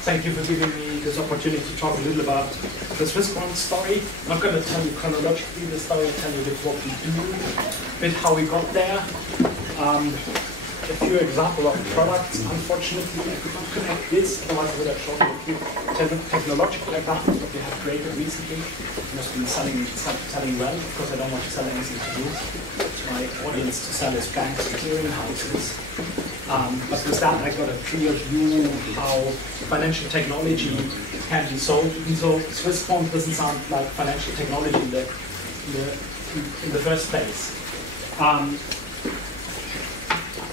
Thank you for giving me this opportunity to talk a little about the swissQuant story. I'm not going to tell you chronologically the story, I'll tell you a bit what we do, a bit how we got there. A few examples of products. Unfortunately, I could not connect this, otherwise I would have shown you a few technological examples that we have created recently. And has been selling well. Of course, I don't want to sell anything to you. My audience to sell is banks and clearing houses. But with that, I got a clear view how financial technology can be sold. Even though swissQuant doesn't sound like financial technology in the first place.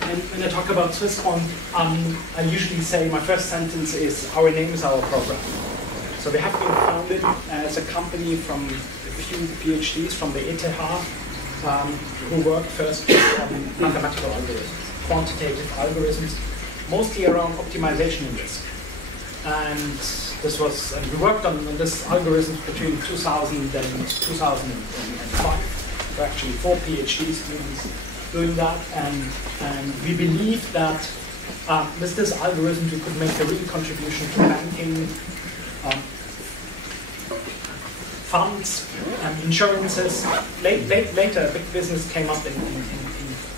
And when I talk about swissQuant, I usually say my first sentence is, our name is our program. So we have been founded as a company from a few PhDs from the ETH who worked first on mathematical algorithms, quantitative algorithms, mostly around optimization and risk. And we worked on this algorithms between 2000 and 2005. There were actually 4 PhD students doing that, and we believe that with this algorithm we could make a real contribution to banking, funds, insurances. Later, big business came up in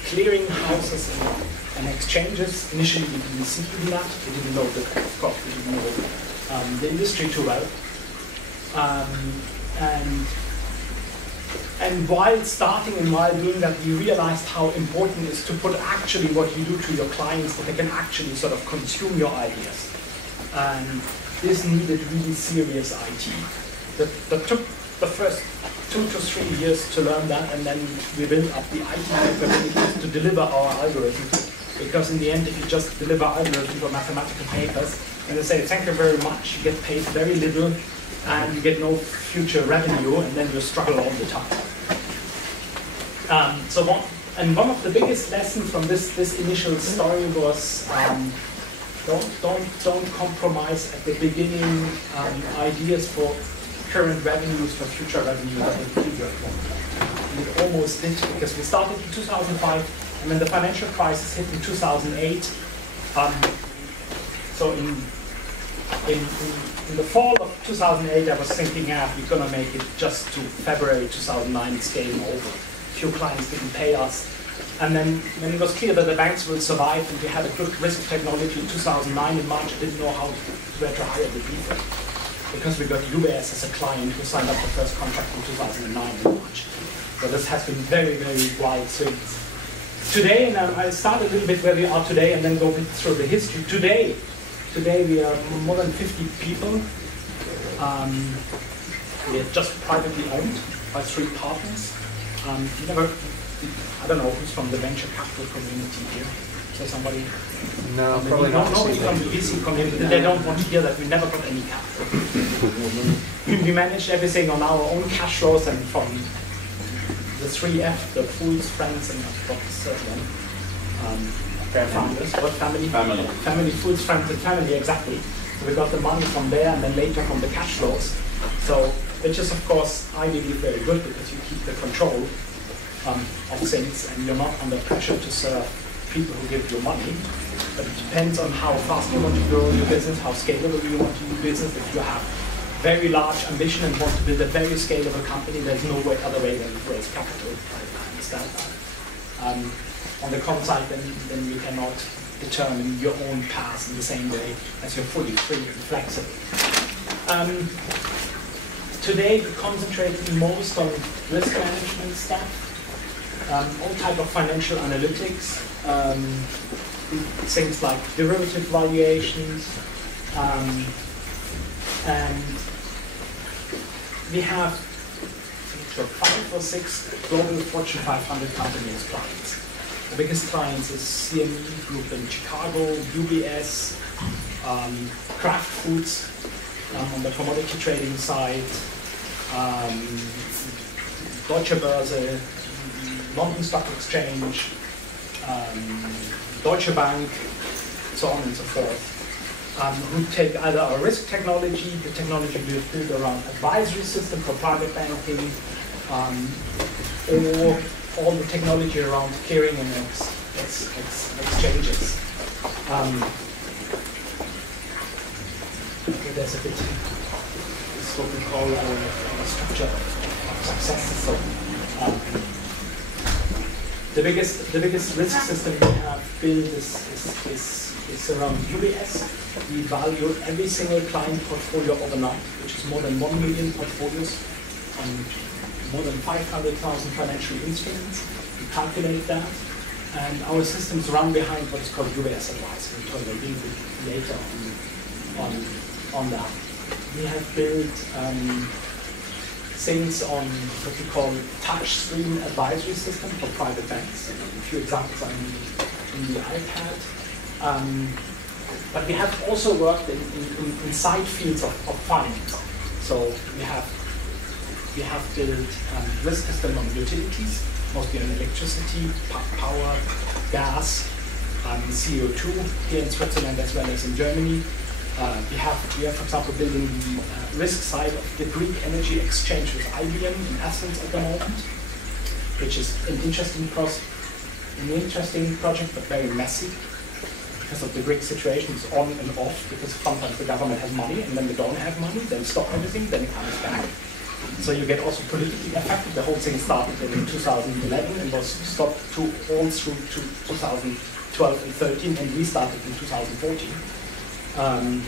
clearing houses and exchanges. Initially, we didn't see that. We didn't know the industry too well. And while starting and while doing that, we realized how important it is to put actually what you do to your clients, that they can actually sort of consume your ideas. And this needed really serious IT. That took the first 2 to 3 years to learn that, and then we built up the IT capabilities to deliver our algorithms. Because in the end, if you just deliver algorithms or mathematical papers, and they say, thank you very much, you get paid very little, and you get no future revenue, and then you struggle all the time. One of the biggest lessons from this initial story was don't compromise at the beginning ideas for current revenues for future revenue that will keep your and it almost did, because we started in 2005, and then the financial crisis hit in 2008. So in the fall of 2008, I was thinking, we're going to make it just to February 2009, it's game over. Few clients didn't pay us. And then when it was clear that the banks will survive and we had a good risk technology in 2009 in March, I didn't know where to hire the people. Because we got UBS as a client who signed up the first contract in 2009 in March. So this has been very, very wild swings. Today, and I'll start a little bit where we are today and then go through the history. Today we are more than 50 people. We are just privately owned by 3 partners. I don't know who's from the venture capital community here. So somebody? No, probably not. Nobody from the VC community. They don't want to hear that we never got any capital. We managed everything on our own cash flows and from the 3F, the fools, friends, and what's the third one? Founders. What family? Family, fools, friends, and family, exactly. So we got the money from there and then later from the cash flows. So, which is of course, I believe, very good because you keep the control of things and you're not under pressure to serve people who give you money. But it depends on how fast you want to grow your business, how scalable you want to do business. If you have very large ambition and want to build a very scalable company, there's no other way than to raise capital. I understand that. On the con side, then you cannot determine your own path in the same way as you're fully free and flexible. Today we concentrate most on risk management stuff, all type of financial analytics, things like derivative valuations, and we have 5 or 6 global Fortune 500 companies clients. The biggest clients is CME Group in Chicago, UBS, Kraft Foods on the commodity trading side, Deutsche Börse, London Stock Exchange, Deutsche Bank, so on and so forth. Who take either our risk technology, the technology we've built around advisory system for private banking, or all the technology around clearing and exchanges. there's a bit, it's what we call a structure of success. So the biggest risk system we have built is around UBS. We value every single client portfolio overnight, which is more than 1 million portfolios on more than 500,000 financial instruments. We calculate that, and our systems run behind what is called UBS Advice. We'll talk a little bit later on that. We have built things on what we call touchscreen advisory system for private banks. A few examples are in the iPad. But we have also worked in side fields of finance. So we have built risk system on utilities, mostly on electricity, power, gas, CO2 here in Switzerland as well as in Germany. We have, for example, building the risk side of the Greek energy exchange with IBM in Athens at the moment, which is an interesting project, but very messy because of the Greek situation. It's on and off because sometimes the government has money and then they don't have money, then stop everything, then it comes back. So you get also politically affected. The whole thing started in 2011 and was stopped all through 2012 and 13 and restarted in 2014. And